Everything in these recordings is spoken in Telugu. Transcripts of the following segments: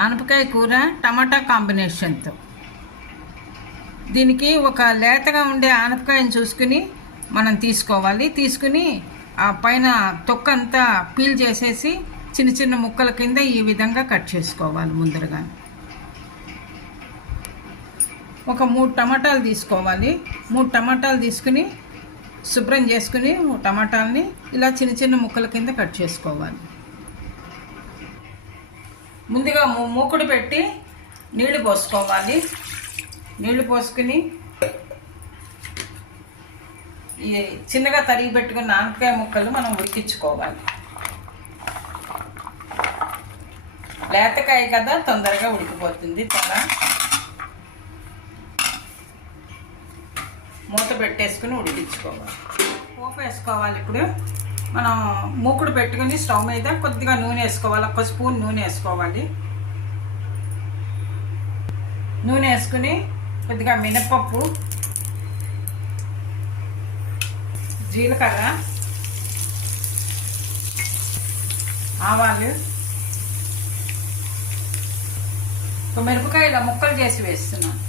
ఆనపకాయ కూర టమాటా కాంబినేషన్తో దీనికి ఒక లేతగా ఉండే ఆనపకాయని చూసుకుని మనం తీసుకోవాలి. తీసుకుని ఆ పైన తొక్క అంతా పీల్ చేసేసి చిన్న చిన్న ముక్కల కింద ఈ విధంగా కట్ చేసుకోవాలి ముందరగా ఒక మూడు టమాటాలు తీసుకోవాలి. మూడు టమాటాలు తీసుకుని శుభ్రం చేసుకుని టమాటాలని ఇలా చిన్న చిన్న ముక్కల కింద కట్ చేసుకోవాలి. ముందుగా మూ- మూకుడు పెట్టి నీళ్ళు పోసుకోవాలి. నీళ్ళు పోసుకుని ఈ చిన్నగా తరిగి పెట్టుకున్న ఆనపకాయ ముక్కలు మనం ఉడికించుకోవాలి. లేతకాయ కదా తొందరగా ఉడికిపోతుంది తల. మూత పెట్టేసుకుని ఉడికించుకోవాలి. పోపు వేసుకోవాలి ఇప్పుడు. మనం మూకుడు పెట్టుకుని స్టవ్ మీద కొద్దిగా నూనె వేసుకోవాలి ఒక స్పూన్ నూనె వేసుకోవాలి. నూనె వేసుకుని కొద్దిగా మినపప్పు జీలకర్ర ఆవాలు ఒక మిరపకాయ ఇలా ముక్కలు చేసి వేస్తున్నాను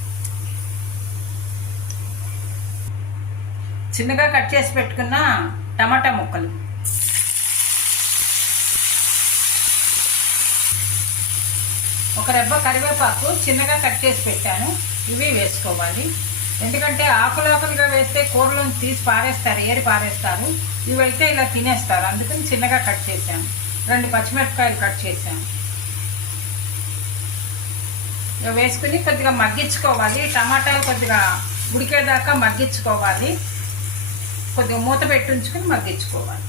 చిన్నగా కట్ చేసి పెట్టుకున్న టమాటా ముక్కలు. ఒక రెబ్బ కరివేపాకు చిన్నగా కట్ చేసి పెట్టాను. ఇవి వేసుకోవాలి. ఎందుకంటే ఆకులాకులుగా వేస్తే కూరలో తీసి పారేస్తారు ఏరి పారేస్తారు. ఇవైతే ఇలా తినేస్తారు. అందుకని చిన్నగా కట్ చేశాను. రెండు పచ్చిమిరపకాయలు కట్ చేశాను. ఇక వేసుకుని కొద్దిగా మగ్గించుకోవాలి. టమాటాలు కొద్దిగా ఉడికేదాకా మగ్గించుకోవాలి. కొద్దిగా మూత పెట్టి ఉంచుకుని మగ్గించుకోవాలి.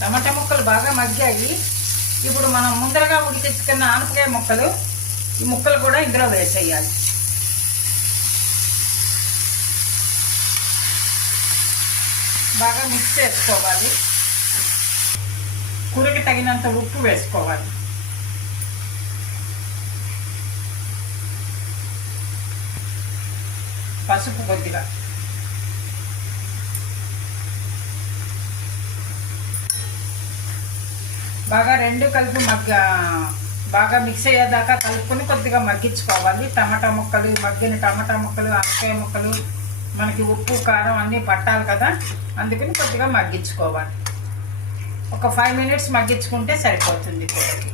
టమాటా ముక్కలు బాగా మగ్గాయి. ఇప్పుడు మనం ముందరగా ఉడికించుకున్న ఆనపకాయ ముక్కలు ఈ ముక్కలు కూడా ఇందులో వేసేయాలి. బాగా మిక్స్ చేసుకోవాలి. కూరకి తగినంత ఉప్పు వేసుకోవాలి. పసుపు కొద్దిగా. బాగా రెండు కలిపి మగ్గ బాగా మిక్స్ అయ్యేదాకా కలుపుకొని కొద్దిగా మగ్గించుకోవాలి. టమాటా ముక్కలు మగ్గిన టమాటా ముక్కలు ఆనకాయ ముక్కలు మనకి ఉప్పు కారం అన్నీ పట్టాలి కదా అందుకని కొద్దిగా మగ్గించుకోవాలి. ఒక ఫైవ్ మినిట్స్ మగ్గించుకుంటే సరిపోతుంది కూరకి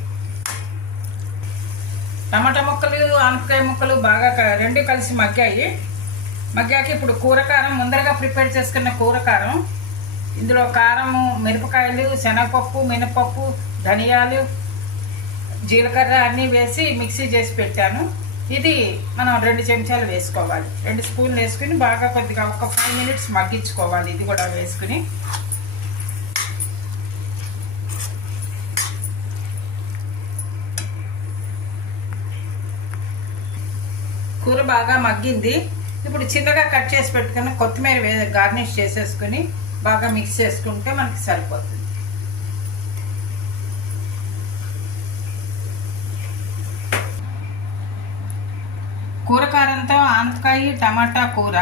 టమాటా ముక్కలు ఆనపకాయ ముక్కలు బాగా రెండు కలిసి మగ్గాయి. మగ్గాక ఇప్పుడు కూర కారం ముందరగా ప్రిపేర్ చేసుకున్న కూర కారం ఇందులో కారము మిరపకాయలు శనగపప్పు మినపప్పు ధనియాలు జీలకర్ర అన్నీ వేసి మిక్సీ చేసి పెట్టాను. ఇది మనం రెండు చెంచాలు వేసుకోవాలి. రెండు స్పూన్లు వేసుకుని బాగా కొద్దిగా ఒక ఫైవ్ మినిట్స్ మగ్గించుకోవాలి. ఇది కూడా వేసుకుని. కూర బాగా మగ్గింది. ఇప్పుడు చిన్నగా కట్ చేసి పెట్టుకుని కొత్తిమీర వే గార్నిష్ చేసేసుకుని బాగా మిక్స్ చేసుకుంటే మనకి సరిపోతుంది. కూరకారంతో కారంతో టమాటా కూర.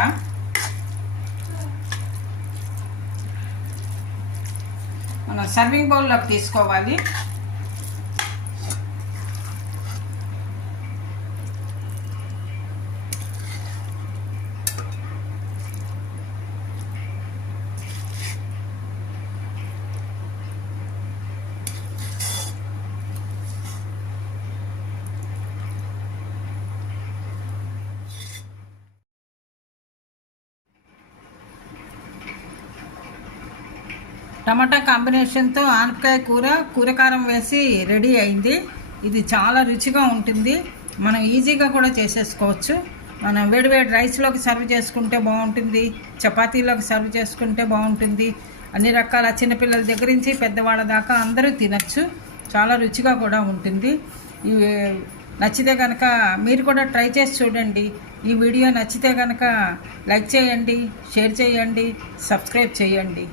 మనం సర్వింగ్ బౌల్లోకి తీసుకోవాలి. టమాటా కాంబినేషన్తో ఆనపకాయ కూర కూరకారం వేసి రెడీ అయింది. ఇది చాలా రుచిగా ఉంటుంది. మనం ఈజీగా కూడా చేసేసుకోవచ్చు. మనం వేడివేడి రైస్లోకి సర్వ్ చేసుకుంటే బాగుంటుంది. చపాతీలోకి సర్వ్ చేసుకుంటే బాగుంటుంది. అన్ని రకాల చిన్నపిల్లల దగ్గర నుంచి పెద్దవాళ్ళ దాకా అందరూ తినచ్చు. చాలా రుచిగా కూడా ఉంటుంది. ఇవి నచ్చితే కనుక మీరు కూడా ట్రై చేసి చూడండి. ఈ వీడియో నచ్చితే కనుక లైక్ చేయండి షేర్ చేయండి సబ్స్క్రైబ్ చేయండి.